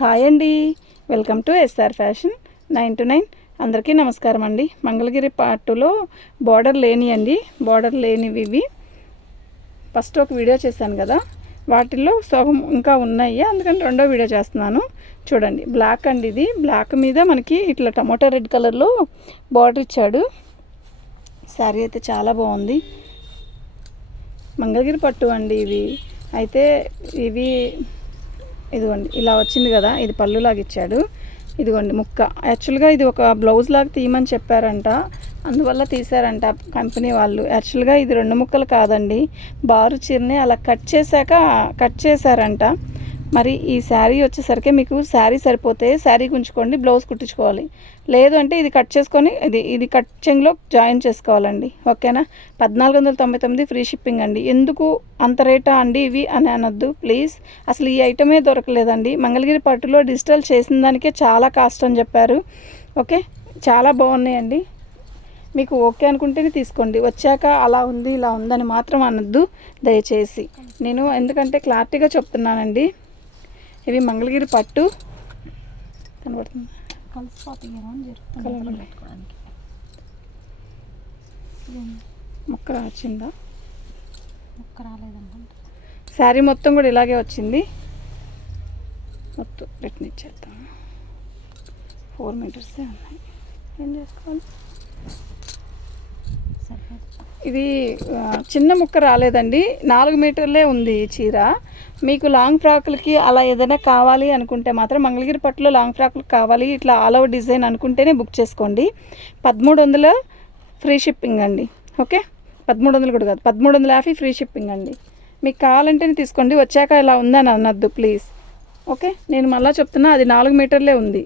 Hi అండి, welcome to SR fashion 9 to 9. అందరికీ నమస్కారం అండి. మంగళగిరి పట్టులో బార్డర్ లేనివి ఇవి. ఫస్ట్ ఒక వీడియో చేశాను కదా, వాటిల్లో సగం ఇంకా ఉన్నాయి, అందుకని రెండో వీడియో చేస్తున్నాను. చూడండి, బ్లాక్ అండి, ఇది బ్లాక్ మీద మనకి ఇట్లా టమాటా రెడ్ కలర్లో బార్డర్ ఇచ్చాడు. శారీ అయితే చాలా బాగుంది. మంగళగిరి పట్టు అండి ఇవి. అయితే ఇవి ఇదిగోండి ఇలా వచ్చింది కదా, ఇది పళ్ళులాగా ఇచ్చాడు. ఇదిగోండి ముక్క. యాక్చువల్గా ఇది ఒక బ్లౌజ్ లాగా తీయమని చెప్పారంట, అందువల్ల తీసారంట కంపెనీ వాళ్ళు. యాక్చువల్గా ఇది 2 ముక్కలు కాదండి, బారు చీరని అలా కట్ చేశారంట. మరి ఈ శారీ వచ్చేసరికి మీకు శారీ సరిపోతే శారీ ఉంచుకోండి, బ్లౌజ్ కుట్టించుకోవాలి. లేదు అంటే ఇది కట్ చేసుకొని ఇది కట్ చెంగ్లో జాయిన్ చేసుకోవాలండి. ఓకేనా? 1499 ఫ్రీ షిప్పింగ్ అండి. ఎందుకు అంత రేటా అండి ఇవి అని అనొద్దు ప్లీజ్. అసలు ఈ ఐటమే దొరకలేదండి. మంగళగిరి పట్టులో డిజిటల్ చేసిన దానికే చాలా కాస్ట్ అని చెప్పారు. ఓకే, చాలా బాగున్నాయండి. మీకు ఓకే అనుకుంటేనే తీసుకోండి. వచ్చాక అలా ఉంది ఇలా ఉందని మాత్రం అనొద్దు దయచేసి. నేను ఎందుకంటే క్లారిటీగా చెప్తున్నానండి. ఇవి మంగళగిరి పట్టు కనబడుతుంది. మొక్క వచ్చిందా? మొక్క రాలేదండి. శారీ మొత్తం కూడా ఇలాగే వచ్చింది. మొత్తం రిటర్న్ ఇచ్చేద్దాం. 4 మీటర్సే ఉన్నాయి. ఏం చేసుకోవాలి? ఇది చిన్న ముక్క రాలేదండి, 4 మీటర్లే ఉంది ఈ చీర. మీకు లాంగ్ ఫ్రాకులకి అలా ఏదైనా కావాలి అనుకుంటే మాత్రం మంగళగిరి పట్టులో లాంగ్ ఫ్రాకులు కావాలి, ఇట్లా ఆల్ ఓవర్ డిజైన్ అనుకుంటేనే బుక్ చేసుకోండి. 1300 ఫ్రీ షిప్పింగ్ అండి. ఓకే, 1300 కూడా కాదు, 1350 ఫ్రీ షిప్పింగ్ అండి. మీకు కావాలంటేనే తీసుకోండి. వచ్చాక ఇలా ఉందని అనొద్దు ప్లీజ్. ఓకే, నేను మళ్ళీ చెప్తున్నా, అది 4 మీటర్లే ఉంది.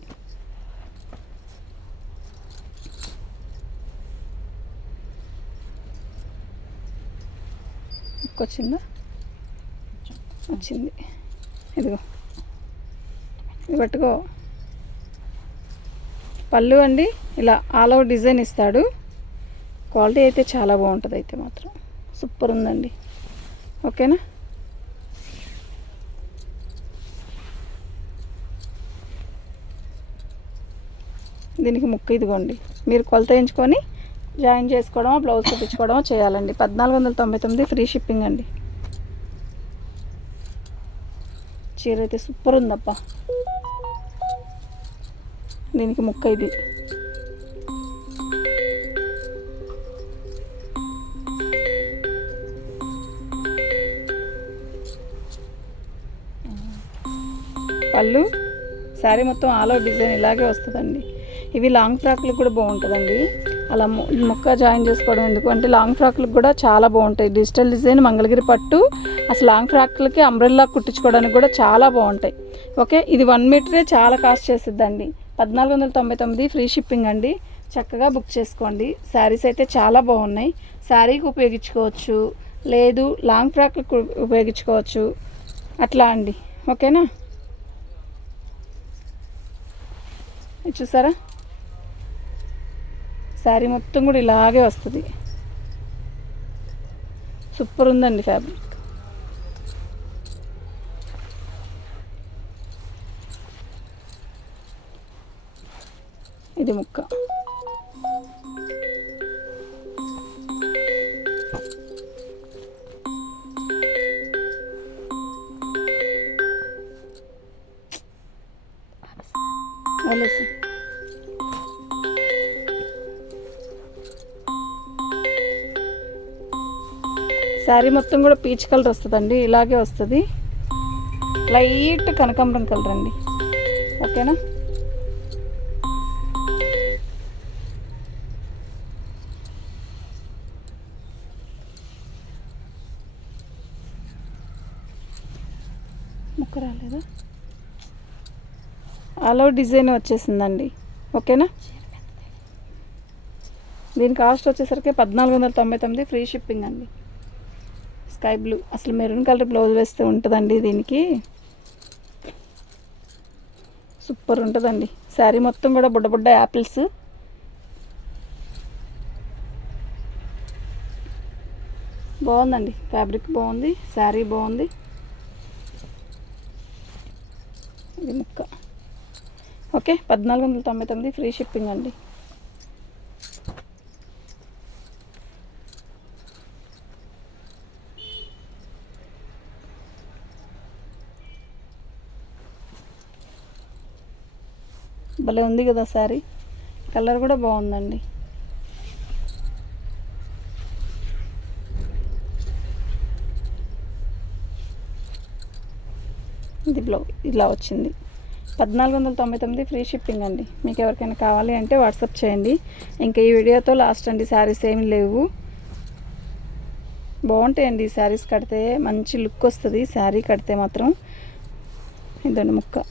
వచ్చింది. ఇదిగో, ఇది పట్టుకో. పళ్ళు అండి ఇలా ఆల్ ఓవర్ డిజైన్ ఇస్తాడు. క్వాలిటీ అయితే చాలా బాగుంటుంది. అయితే మాత్రం సూపర్ ఉందండి. ఓకేనా? దీనికి ముక్క ఇదిగోండి, మీరు కొలత వేయించుకొని జాయిన్ చేసుకోవడమో బ్లౌజ్ కుట్టించుకోవడమో చేయాలండి. 1499 ఫ్రీ షిప్పింగ్ అండి. చీర అయితే సూపర్ ఉందప్ప. దీనికి ముక్క ఇది. పళ్ళు శారీ మొత్తం ఆల్ ఓవర్ డిజైన్ ఇలాగే వస్తుందండి. ఇవి లాంగ్ ఫ్రాక్లకు కూడా బాగుంటుందండి. అలా ముక్క జాయిన్ చేసుకోవడం ఎందుకు అంటే లాంగ్ ఫ్రాక్లకు కూడా చాలా బాగుంటాయి. డిజిటల్ డిజైన్ మంగళగిరి పట్టు అసలు లాంగ్ ఫ్రాక్లకి అంబ్రెల్లా కుట్టించుకోవడానికి కూడా చాలా బాగుంటాయి. ఓకే, ఇది 1 మీటరే చాలా కాస్ట్ చేసిద్దండి. 1499 ఫ్రీ షిప్పింగ్ అండి. చక్కగా బుక్ చేసుకోండి. శారీస్ అయితే చాలా బాగున్నాయి. శారీకి ఉపయోగించుకోవచ్చు, లేదు లాంగ్ ఫ్రాక్లకు ఉపయోగించుకోవచ్చు, అట్లా అండి. ఓకేనా? చూసారా, శారీ మొత్తం కూడా ఇలాగే వస్తుంది. సూపర్ ఉందండి ఫ్యాబ్రిక్. ఇది ముక్క. వలేసి శారీ మొత్తం కూడా పీచ్ కలర్ వస్తుందండి, ఇలాగే వస్తుంది. లైట్ కనకాంబరం కలర్ అండి. ఓకేనా? ముక్క రాలేదా? ఆల్ ఓవర్ డిజైన్ వచ్చేసిందండి. ఓకేనా? దీని కాస్ట్ వచ్చేసరికి 1499 ఫ్రీ షిప్పింగ్ అండి. స్కై బ్లూ, అసలు మెరూన్ కలర్ బ్లౌజ్ వేస్తే ఉంటుందండి దీనికి. సూపర్ ఉంటుందండి. శారీ మొత్తం కూడా బుడ్డ బుడ్డ యాపిల్స్. బాగుందండి, ఫ్యాబ్రిక్ బాగుంది, శారీ బాగుంది. ఇది ముక్క. ఓకే, 1499 ఫ్రీ షిప్పింగ్ అండి. భలే ఉంది కదా శారీ, కలర్ కూడా బాగుందండి. ఇది బ్లౌజ్ ఇలా వచ్చింది. 1499 ఫ్రీ షిప్పింగ్ అండి. మీకు ఎవరికైనా కావాలి అంటే వాట్సాప్ చేయండి. ఇంకా ఈ వీడియోతో లాస్ట్ అండి, శారీస్ ఏమి లేవు. బాగుంటాయండి ఈ శారీస్, కడితే మంచి లుక్ వస్తుంది శారీ కడితే మాత్రం. ఇదండి ముక్క.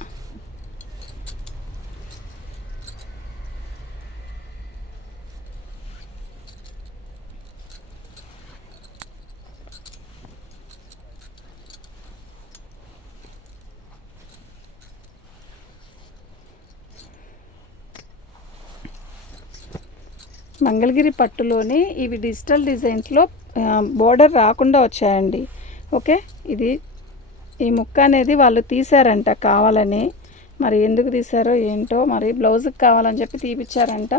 మంగళగిరి పట్టులోనే ఇవి డిజిటల్ డిజైన్స్లో బోర్డర్ రాకుండా వచ్చాయండి. ఓకే, ఇది ఈ ముక్క అనేది వాళ్ళు తీశారంట కావాలని. మరి ఎందుకు తీశారో ఏంటో, మరి బ్లౌజ్కి కావాలని చెప్పి తీపిచ్చారంట.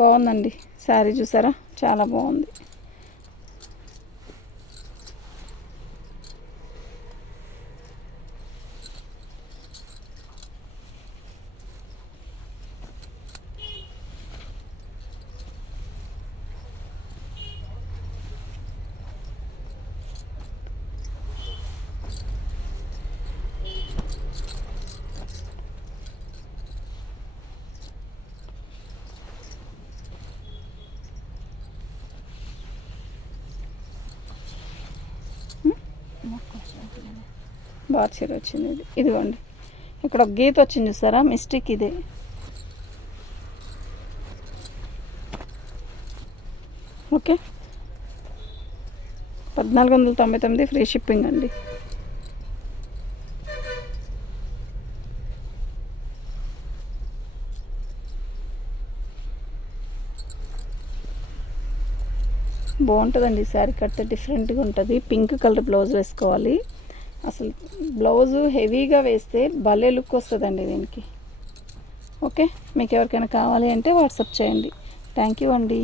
బాగుందండి శారీ, చూసారా చాలా బాగుంది. బాగా చీర వచ్చింది ఇది. ఇదిగోండి, ఇక్కడ ఒక గీత వచ్చింది చూసారా, మిస్టేక్ ఇదే. ఓకే, 1499 ఫ్రీ షిప్పింగ్ అండి. బాగుంటుందండి శారీ కడితే, డిఫరెంట్గా ఉంటుంది. పింక్ కలర్ బ్లౌజ్ వేసుకోవాలి. అసలు బ్లౌజు హెవీగా వేస్తే భలే లుక్ వస్తుందండి దీనికి. ఓకే, మీకు ఎవరికైనా కావాలి అంటే వాట్సాప్ చేయండి. థ్యాంక్ యూ అండి.